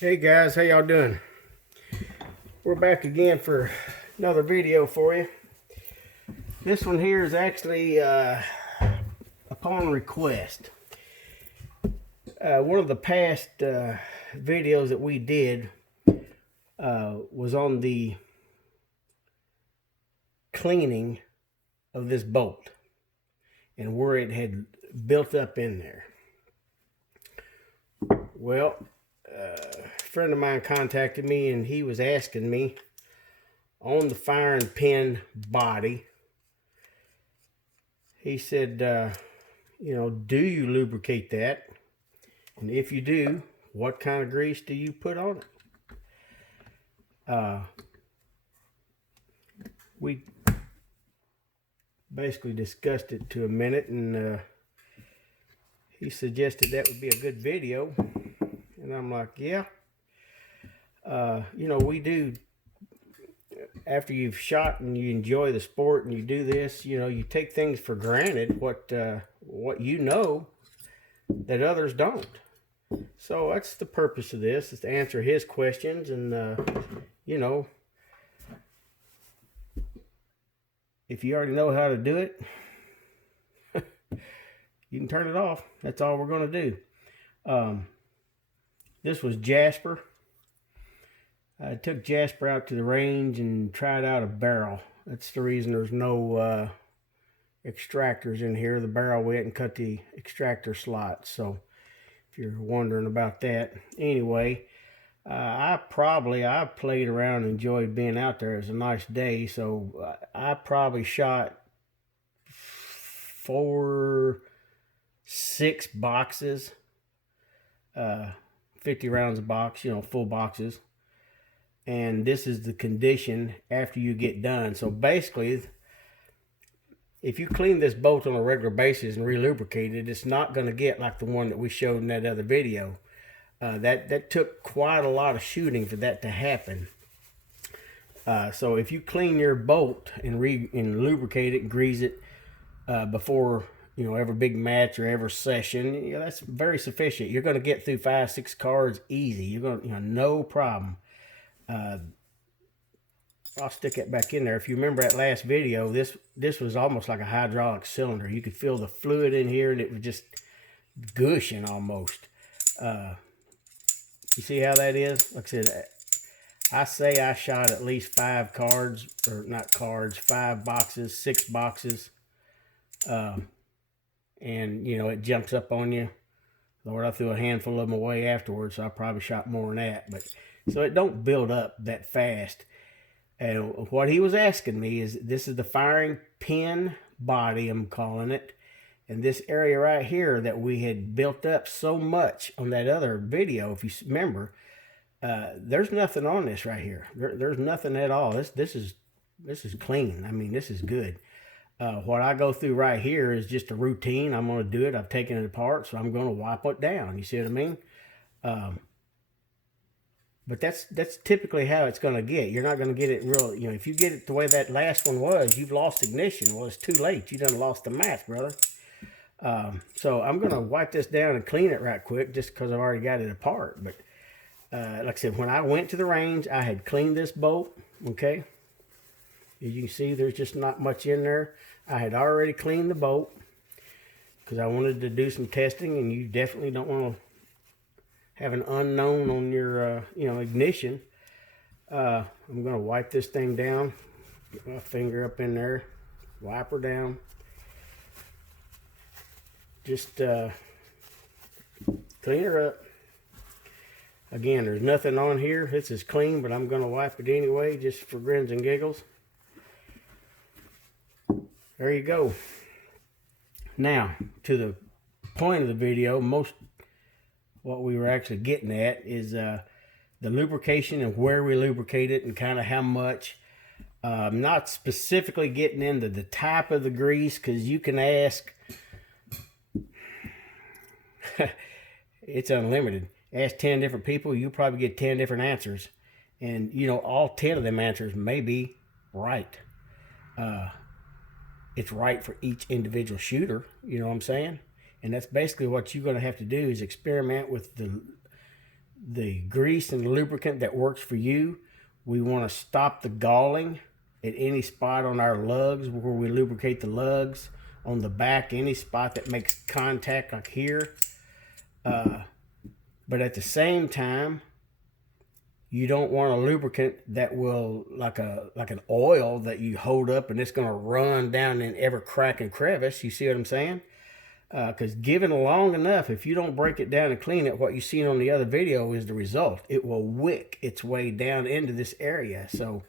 Hey guys, how y'all doing? We're back again for another video for you. This one here is actually upon request. One of the past videos that we did was on the cleaning of this bolt and where it had built up in there. Well, a friend of mine contacted me and he was asking me on the firing pin body. He said, do you lubricate that? And if you do, what kind of grease do you put on it? We basically discussed it to a minute, and he suggested that would be a good video. And I'm like, yeah. We do, after you've shot and you enjoy the sport and you do this, you take things for granted, what you know that others don't. So that's the purpose of this, is to answer his questions. And if you already know how to do it, you can turn it off. That's all we're going to do. This was Jasper. I took Jasper out to the range and tried out a barrel. That's the reason there's no extractors in here. The barrel went and cut the extractor slots. So if you're wondering about that. Anyway, I played around and enjoyed being out there. It was a nice day. So I probably shot 6 boxes, 50 rounds a box, full boxes. And this is the condition after you get done. So basically, if you clean this bolt on a regular basis and re-lubricate it, it's not going to get like the one that we showed in that other video. That took quite a lot of shooting for that to happen. So if you clean your bolt and lubricate it and grease it before every big match or every session, that's very sufficient. You're going to get through 5-6 cards easy. You're going to, no problem. I'll stick it back in there. If you remember that last video, this was almost like a hydraulic cylinder. You could feel the fluid in here, and it was just gushing almost. You see how that is? Like I said, I say I shot at least 5 cards, or not cards, 5 boxes, 6 boxes. And it jumps up on you. Lord, I threw a handful of them away afterwards, so I probably shot more than that. But so it don't build up that fast. And what he was asking me is, this is the firing pin body, I'm calling it. And this area right here that we had built up so much on that other video, if you remember, there's nothing on this right here. There's nothing at all. This is clean. I mean, this is good. What I go through right here is just a routine. I'm going to do it. I've taken it apart, so I'm going to wipe it down. You see what I mean? But that's typically how it's going to get. You're not going to get it real, if you get it the way that last one was, you've lost ignition. Well, it's too late. You done lost the match, brother. So I'm going to wipe this down and clean it right quick just because I've already got it apart. But like I said, when I went to the range, I had cleaned this bolt, okay? As you can see, there's just not much in there. I had already cleaned the bolt because I wanted to do some testing, and you definitely don't want to have an unknown on your ignition. I'm going to wipe this thing down, get my finger up in there, wipe her down. Just clean her up. Again, there's nothing on here. This is clean, but I'm going to wipe it anyway, just for grins and giggles. There you go. Now, to the point of the video, what we were actually getting at is the lubrication and where we lubricate it and kind of how much. Not specifically getting into the type of the grease, because you can ask. It's unlimited. Ask 10 different people, you probably get 10 different answers. And, all 10 of them answers may be right. It's right for each individual shooter, you know what I'm saying? And that's basically what you're going to have to do, is experiment with the grease and the lubricant that works for you. We want to stop the galling at any spot on our lugs where we lubricate the lugs, on the back, any spot that makes contact like here. But at the same time, you don't want a lubricant that will, like an oil that you hold up and it's going to run down in every crack and crevice. You see what I'm saying? Because given long enough, if you don't break it down and clean it, what you seen on the other video is the result. It will wick its way down into this area. So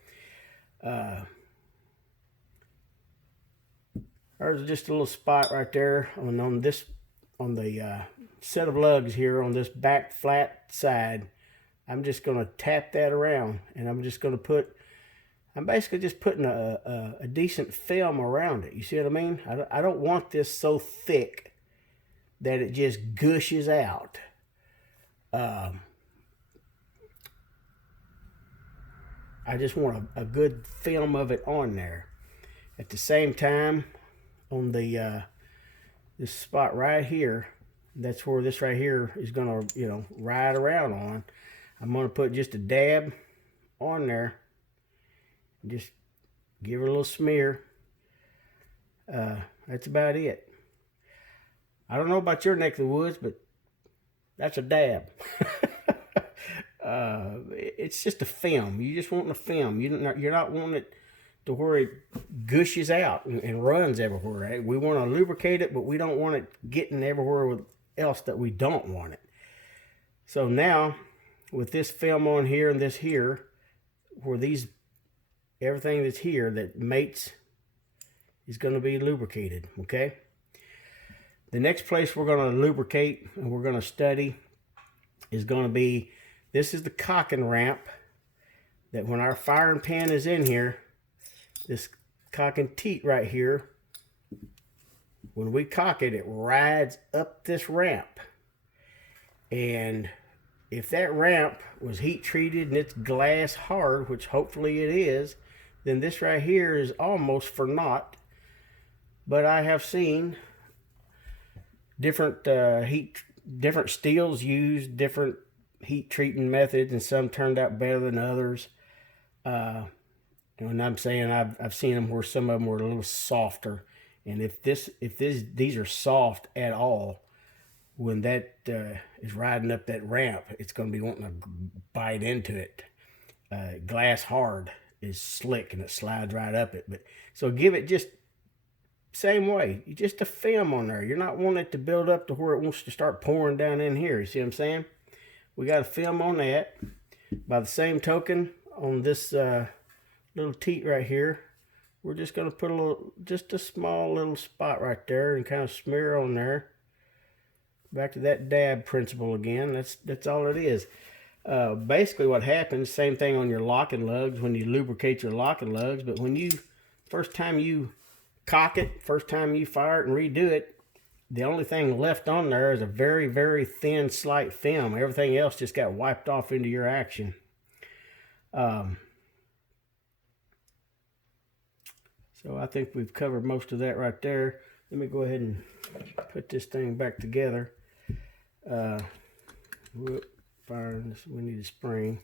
there's just a little spot right there on the set of lugs here on this back flat side. I'm just going to tap that around, and I'm just going to I'm basically just putting a decent film around it. You see what I mean? I don't want this so thick that it just gushes out. I just want a good film of it on there. At the same time, on the this spot right here, that's where this right here is going to, ride around on. I'm going to put just a dab on there. Just give her a little smear. That's about it. I don't know about your neck of the woods, but that's a dab. It's just a film. You just want a film. You're not wanting it to where it gushes out and runs everywhere. Right? We want to lubricate it, but we don't want it getting everywhere else that we don't want it. So now, with this film on here and this here, where everything that's here that mates is going to be lubricated, okay? The next place we're going to lubricate and we're going to study is going to be, this is the cocking ramp that when our firing pin is in here, this cocking teat right here, when we cock it, it rides up this ramp. And if that ramp was heat treated and it's glass hard, which hopefully it is, then this right here is almost for naught. But I have seen different different steels used, different heat treating methods, and some turned out better than others. And I'm saying I've seen them where some of them were a little softer. And if these are soft at all, when that is riding up that ramp, it's going to be wanting to bite into it. Glass hard is slick and it slides right up it. But so give it just same way, just a film on there. You're not wanting it to build up to where it wants to start pouring down in here. You see what I'm saying? We got a film on that. By the same token, on this little teat right here, we're just going to put just a small little spot right there and kind of smear on there. Back to that dab principle again. That's all it is. Basically what happens, same thing on your locking lugs when you lubricate your locking lugs, but when first time you cock it, first time you fire it and redo it, the only thing left on there is a very, very thin, slight film. Everything else just got wiped off into your action. So I think we've covered most of that right there. Let me go ahead and put this thing back together. Firing this, we need a spring.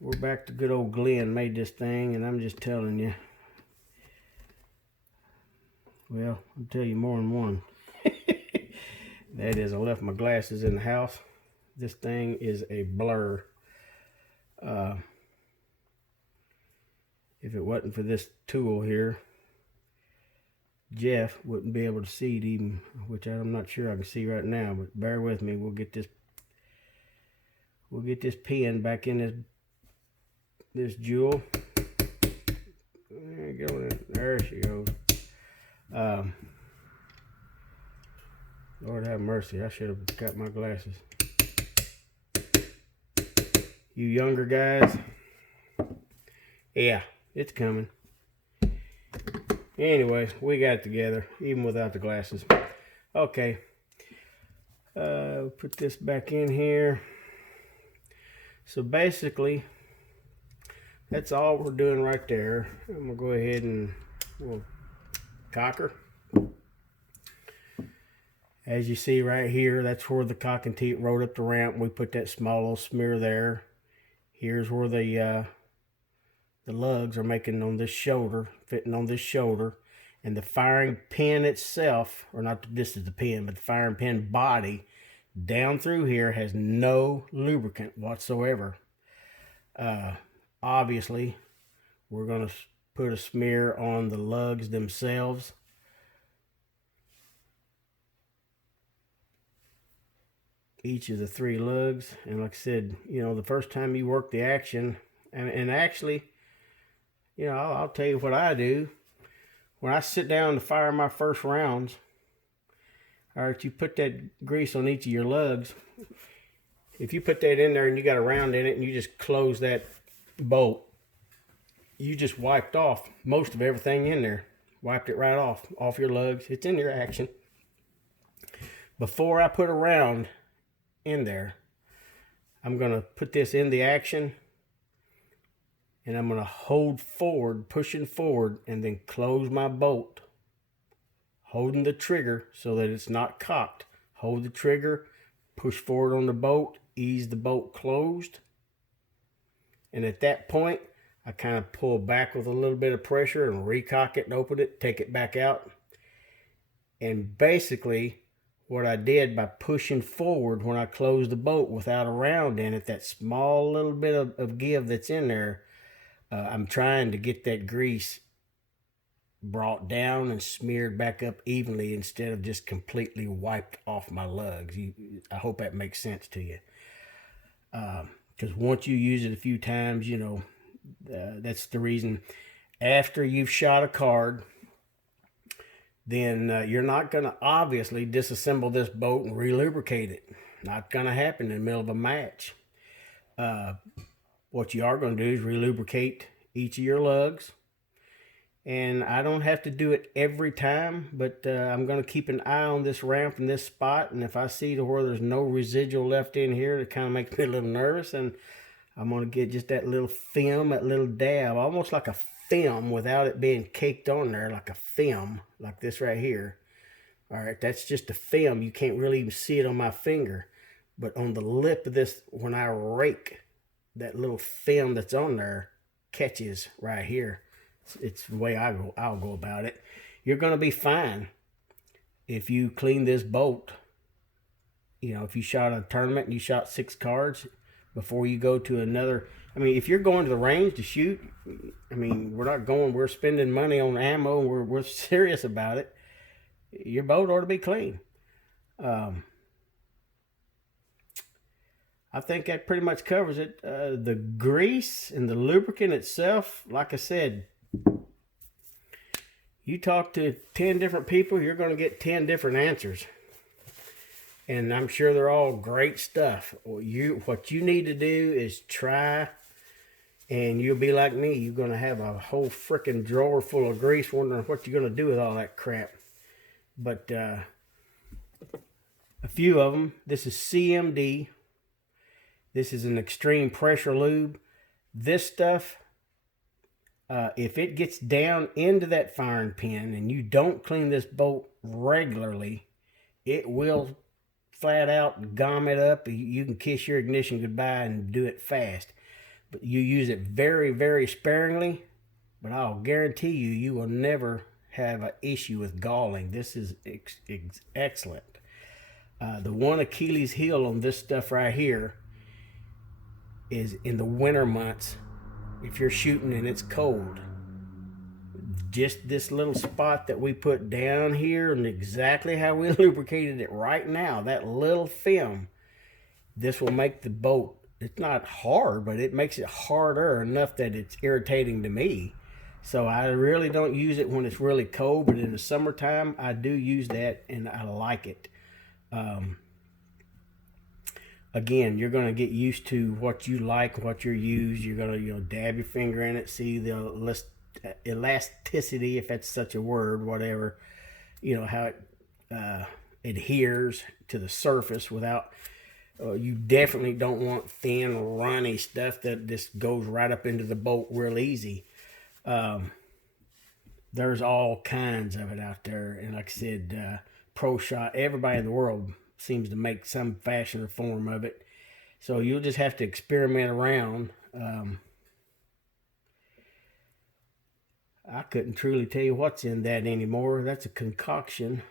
We're back to good old Glenn made this thing, and I'm just telling you. Well, I'll tell you more than one. That is, I left my glasses in the house. This thing is a blur. If it wasn't for this tool here, Jeff wouldn't be able to see it even, which I'm not sure I can see right now, but bear with me. We'll get this pin back in this jewel. There you go. There she goes. Lord have mercy, I should have got my glasses. You younger guys, yeah, it's coming. Anyway, we got it together, even without the glasses. Okay, put this back in here. So basically, that's all we're doing right there. I'm gonna go ahead and we'll cock her. As you see right here, that's where the cock and teat rode up the ramp. We put that small little smear there. Here's where the lugs are making on this shoulder, fitting on this shoulder. And the firing pin itself, or not, this is the pin, but the firing pin body down through here has no lubricant whatsoever. Obviously, we're going to put a smear on the lugs themselves. Each of the 3 lugs. And like I said, you know, the first time you work the action, and actually, you know, I'll tell you what I do. When I sit down to fire my first rounds, all right, you put that grease on each of your lugs. If you put that in there and you got a round in it and you just close that bolt, you just wiped off most of everything in there. Wiped it right off your lugs. It's in your action. Before I put a round in there, I'm going to put this in the action, and I'm going to hold forward, pushing forward, and then close my bolt, holding the trigger so that it's not cocked. Hold the trigger, push forward on the bolt, ease the bolt closed, and at that point I kind of pull back with a little bit of pressure and recock it and open it, take it back out. And basically what I did by pushing forward when I closed the bolt without a round in it, that small little bit of give that's in there, I'm trying to get that grease brought down and smeared back up evenly instead of just completely wiped off my lugs. I hope that makes sense to you. Because once you use it a few times, you know, that's the reason. After you've shot a card, then you're not going to obviously disassemble this bolt and relubricate it. Not going to happen in the middle of a match. What you are going to do is relubricate each of your lugs. And I don't have to do it every time, but I'm going to keep an eye on this ramp in this spot. And if I see to where there's no residual left in here, it kind of makes me a little nervous. And I'm going to get just that little film, that little dab, almost like a film without it being caked on there, like a film, like this right here. All right, that's just a film. You can't really even see it on my finger. But on the lip of this, when I rake, that little film that's on there catches right here. It's the way I'll go about it. You're going to be fine if you clean this bolt. You know, if you shot a tournament and you shot 6 cards before you go to another. I mean, if you're going to the range to shoot, I mean, we're spending money on ammo, and we're serious about it. Your boat ought to be clean. I think that pretty much covers it. The grease and the lubricant itself, like I said, you talk to 10 different people, you're going to get 10 different answers. And I'm sure they're all great stuff. What you need to do is try, and you'll be like me. You're going to have a whole freaking drawer full of grease wondering what you're going to do with all that crap. But a few of them, this is CMD. This is an extreme pressure lube. This stuff, if it gets down into that firing pin and you don't clean this bolt regularly, it will flat out gum it up. You can kiss your ignition goodbye and do it fast. But you use it very, very sparingly, but I'll guarantee you will never have an issue with galling. This is excellent. The one Achilles heel on this stuff right here is in the winter months, if you're shooting and it's cold, just this little spot that we put down here and exactly how we lubricated it right now, that little film, this will make the boat, it's not hard, but it makes it harder enough that it's irritating to me. So I really don't use it when it's really cold, but in the summertime I do use that and I like it. Again, you're going to get used to what you like, what you use. You're going to dab your finger in it, see the elasticity, if that's such a word, whatever, how it adheres to the surface without, you definitely don't want thin, runny stuff that just goes right up into the bolt real easy. There's all kinds of it out there. And like I said, pro shop. Everybody in the world seems to make some fashion or form of it. So you'll just have to experiment around. I couldn't truly tell you what's in that anymore. That's a concoction.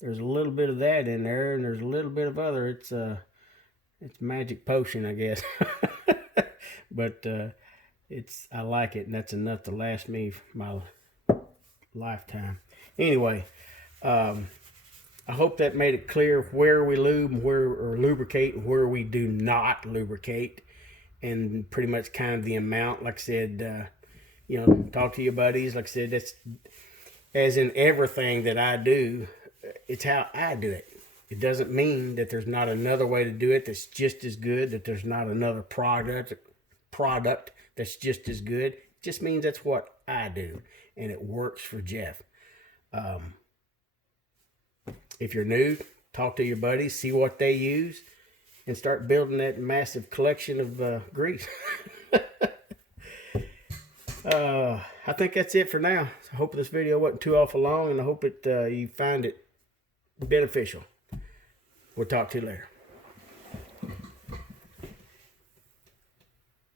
There's a little bit of that in there, and there's a little bit of other. It's magic potion, I guess. But I like it, and that's enough to last me my lifetime. Anyway, I hope that made it clear where we lube and or lubricate and where we do not lubricate, and pretty much kind of the amount. Like I said, talk to your buddies. Like I said, that's as in everything that I do. It's how I do it. It doesn't mean that there's not another way to do it that's just as good, that there's not another product that's just as good. It just means that's what I do, and it works for Jeff. If you're new, talk to your buddies, see what they use, and start building that massive collection of grease. I think that's it for now. I hope this video wasn't too awful long, and I hope you find it beneficial. We'll talk to you later.